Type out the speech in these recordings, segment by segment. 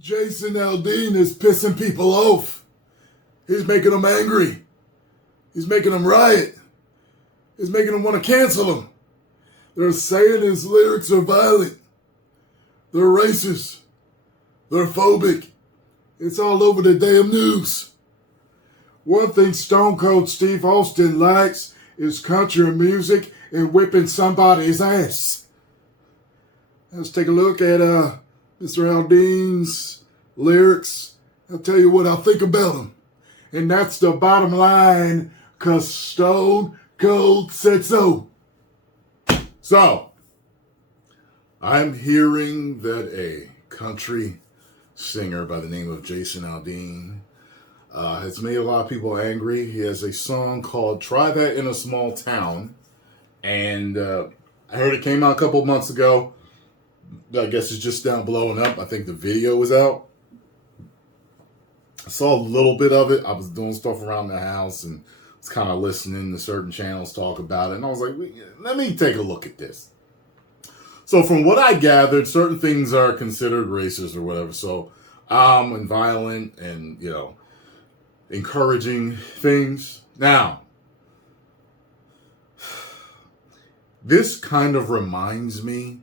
Jason Aldean is pissing people off. He's making them angry. He's making them riot. He's making them want to cancel him. They're saying his lyrics are violent. They're racist. They're phobic. It's all over the damn news. One thing Stone Cold Steve Austin likes is country music and whipping somebody's ass. Let's take a look at Mr. Aldean's lyrics. I'll tell you what I think about him. And that's the bottom line, because Stone Cold said so. So, I'm hearing that a country singer by the name of Jason Aldean has made a lot of people angry. He has a song called Try That in a Small Town. And I heard it came out a couple months ago. I guess it's just down blowing up. I think the video was out. I saw a little bit of it. I was doing stuff around the house and was kind of listening to certain channels talk about it. And I was like, let me take a look at this. So from what I gathered, certain things are considered racist or whatever. So, and violent and, encouraging things. Now, this kind of reminds me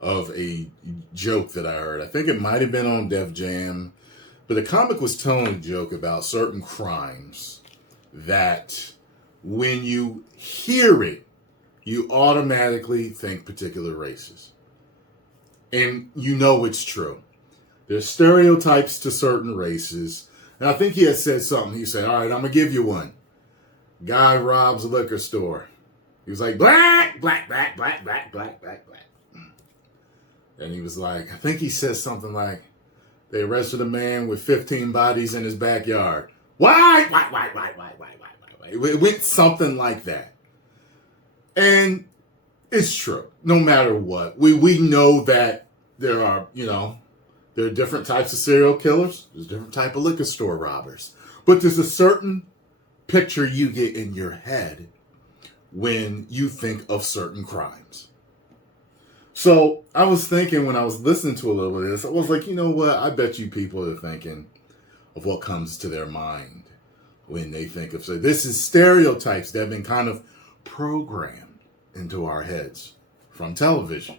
of a joke that I heard. I think it might have been on Def Jam, but the comic was telling a joke about certain crimes that when you hear it, you automatically think particular races. And you know it's true. There's stereotypes to certain races. And I think he had said something. He said, all right, I'm going to give you one. Guy robs a liquor store. He was like, black, black, black, black, black, black, black, black. And he was like, I think he said something like, they arrested a man with 15 bodies in his backyard. White, white, white, white, white, white, white, white. It went something like that. And it's true. No matter what. We know that there are, there are different types of serial killers. There's different type of liquor store robbers. But there's a certain picture you get in your head when you think of certain crimes. So I was thinking when I was listening to a little bit of this, I was like, you know what? I bet you people are thinking of what comes to their mind when they think of, so this is stereotypes that have been kind of programmed into our heads from television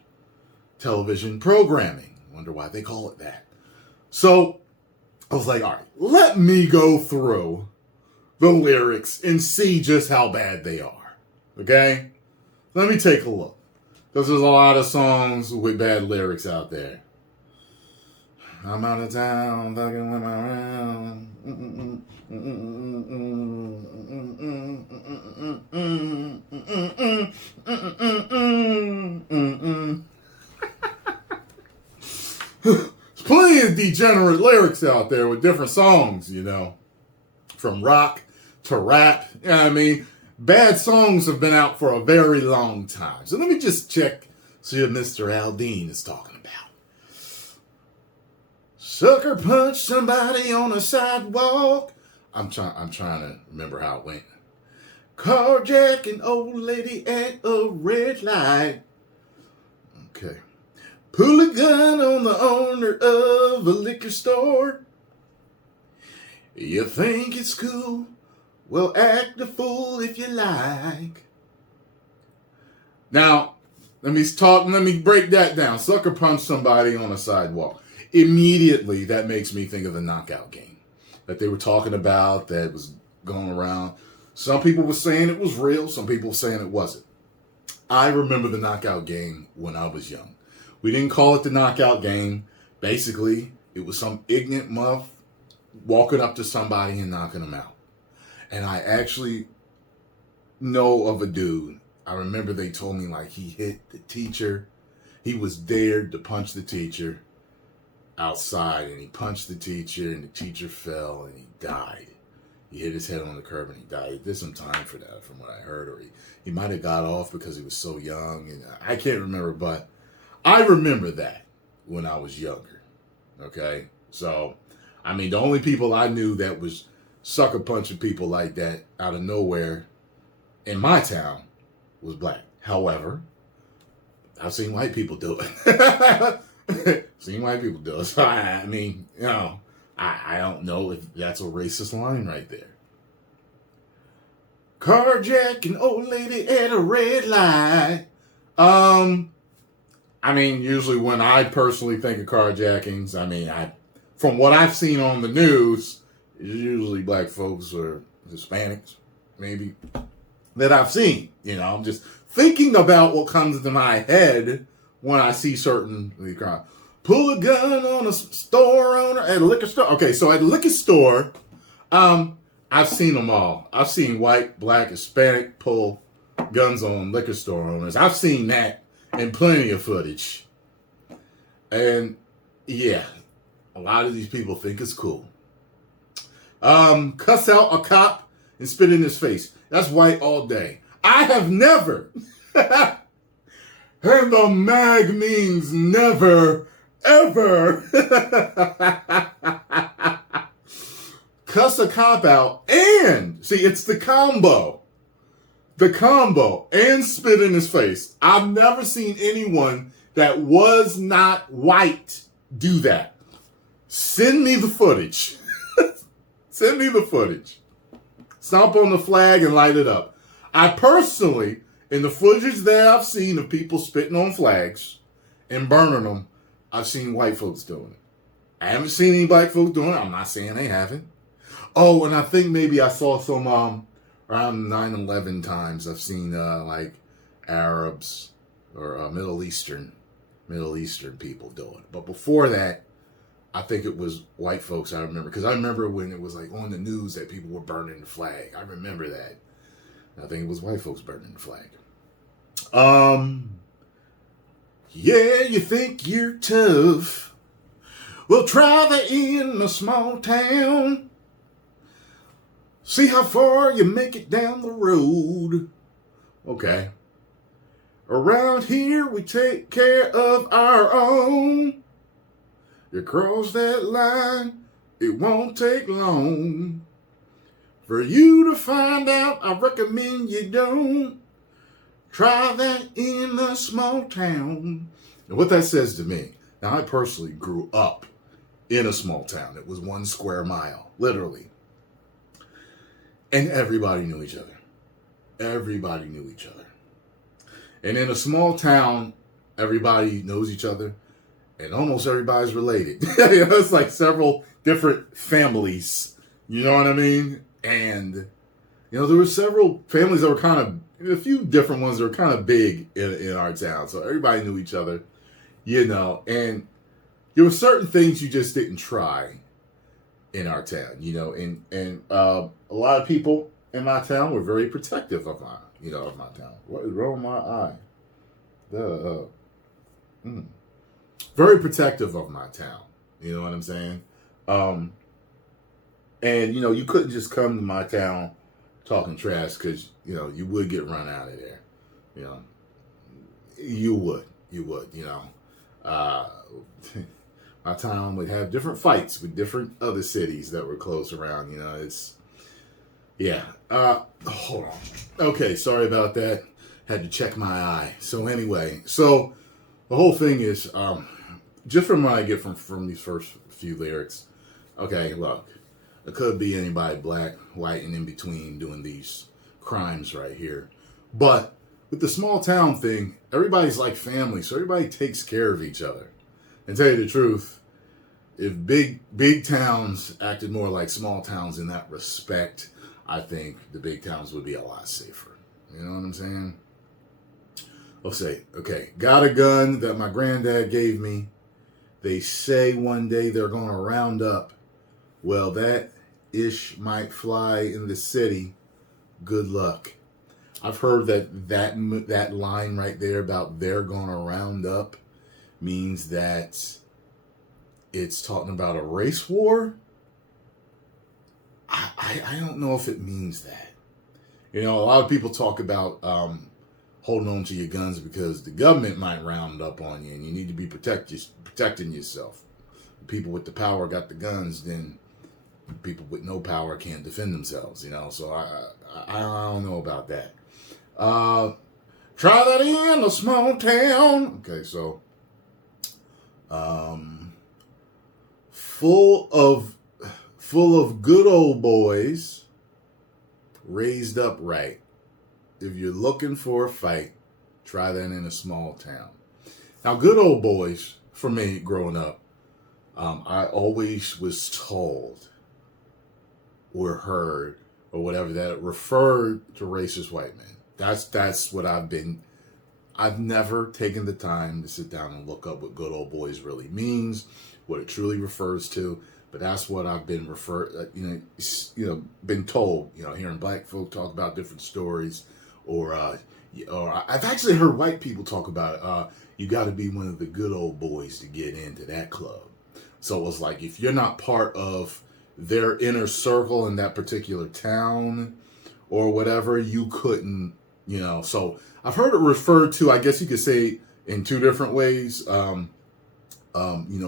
programming. Wonder why they call it that. So I was like, all right, let me go through the lyrics and see just how bad they are. Okay? Let me take a look. Because there's a lot of songs with bad lyrics out there. I'm out of town, fucking with my round. There's plenty of degenerate lyrics out there with different songs, from rock to rap. You know what I mean? Bad songs have been out for a very long time. So let me just check, see what Mr. Aldean is talking about. Sucker punch somebody on a sidewalk. I'm trying to remember how it went. Carjack an old lady at a red light. Okay. Pull a gun on the owner of a liquor store. You think it's cool? Well, act a fool if you like. Now, let me break that down. Sucker punch somebody on a sidewalk. Immediately, that makes me think of the knockout game that they were talking about that was going around. Some people were saying it was real. Some people were saying it wasn't. I remember the knockout game when I was young. We didn't call it the knockout game. Basically, it was some ignorant muff walking up to somebody and knocking them out. And I actually know of a dude. I remember they told me he hit the teacher. He was dared to punch the teacher outside, and he punched the teacher, and the teacher fell, and he died. He hit his head on the curb, and he died. He did some time for that, from what I heard, or he might have got off because he was so young, and I can't remember, but I remember that when I was younger. Okay, so the only people I knew that was sucker punching people like that out of nowhere in my town was black. However, I've seen white people do it. Seen white people do it. So I mean, I don't know if that's a racist line right there. Carjacking old lady at a red light. I mean, usually when I personally think of carjackings, I mean, from what I've seen on the news, it's usually black folks or Hispanics, maybe, that I've seen. I'm just thinking about what comes into my head when I see certain crime. Pull a gun on a store owner at a liquor store. Okay, so at a liquor store, I've seen them all. I've seen white, black, Hispanic pull guns on liquor store owners. I've seen that in plenty of footage. And yeah, a lot of these people think it's cool. Cuss out a cop and spit in his face. That's white all day. I have never, and the mag means never, ever, cuss a cop out and, see, it's the combo and spit in his face. I've never seen anyone that was not white do that. Send me the footage. Send me the footage. Stomp on the flag and light it up. I personally, in the footage that I've seen of people spitting on flags and burning them, I've seen white folks doing it. I haven't seen any black folks doing it. I'm not saying they haven't. Oh, and I think maybe I saw some around 9/11 times. I've seen like Arabs or Middle Eastern people do it. But before that, I think it was white folks. I remember, because I remember when it was like on the news that people were burning the flag. I remember that. I think it was white folks burning the flag. Yeah, you think you're tough. Well, try that in a small town. See how far you make it down the road. Okay. Around here, we take care of our own. You cross that line, it won't take long. For you to find out, I recommend you don't. Try that in a small town. And what that says to me, now I personally grew up in a small town. It was 1 square mile, literally. And everybody knew each other. Everybody knew each other. And in a small town, everybody knows each other. And almost everybody's related. It's like several different families. You know what I mean? And, there were several families that were a few different ones that were kind of big in our town. So everybody knew each other, and there were certain things you just didn't try in our town, and a lot of people in my town were very protective of my town. What is wrong with my eye? Very protective of my town. You know what I'm saying? And, you couldn't just come to my town talking trash because, you would get run out of there. You would. My town would have different fights with different other cities that were close around. Hold on. Okay, sorry about that. Had to check my eye. So anyway, the whole thing is, just from what I get from these first few lyrics, okay, look, it could be anybody, black, white, and in between, doing these crimes right here. But with the small town thing, everybody's like family, so everybody takes care of each other. And tell you the truth, if big towns acted more like small towns in that respect, I think the big towns would be a lot safer. You know what I'm saying? I'll say, okay, got a gun that my granddad gave me. They say one day they're going to round up. Well, that ish might fly in the city. Good luck. I've heard that line right there about they're going to round up means that it's talking about a race war. I don't know if it means that. A lot of people talk about holding on to your guns because the government might round up on you and you need to be protecting yourself. People with the power got the guns, then people with no power can't defend themselves, So I don't know about that. Try that in a small town. Okay, so Um, full of good old boys raised up right. If you're looking for a fight, try that in a small town. Now, good old boys, for me growing up, I always was told or heard or whatever that referred to racist white men. That's what I've never taken the time to sit down and look up what good old boys really means, what it truly refers to. But that's what I've been been told. Hearing black folk talk about different stories, or I've actually heard white people talk about it. You got to be one of the good old boys to get into that club. So it's like if you're not part of their inner circle in that particular town or whatever, you couldn't. So I've heard it referred to, I guess you could say, in two different ways. A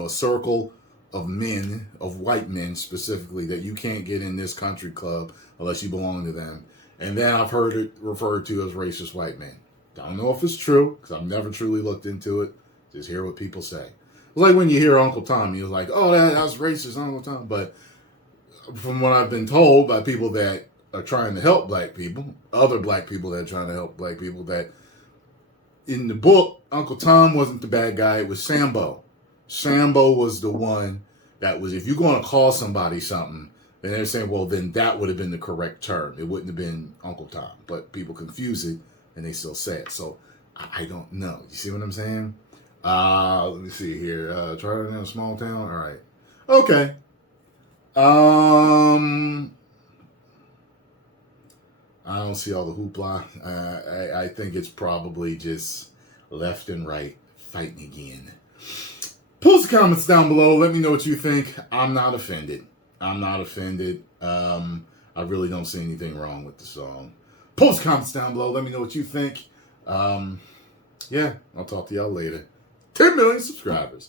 circle of men, of white men specifically, that you can't get in this country club unless you belong to them. And then I've heard it referred to as racist white men. Don't know if it's true, because I've never truly looked into it. Just hear what people say. It's like when you hear Uncle Tom, you're like, oh, that's racist, Uncle Tom. But from what I've been told by people that are trying to help black people, other black people that are trying to help black people, that in the book, Uncle Tom wasn't the bad guy, it was Sambo. Sambo was the one that was, if you're going to call somebody something, then they're saying, well, then that would have been the correct term. It wouldn't have been Uncle Tom. But people confuse it, and they still say it. So I don't know. You see what I'm saying? Let me see here. Try it in a small town. All right. Okay. I don't see all the hoopla. I think it's probably just left and right fighting again. Post comments down below. Let me know what you think. I'm not offended. I really don't see anything wrong with the song. Post comments down below. Let me know what you think. Yeah, I'll talk to y'all later. 10 million subscribers.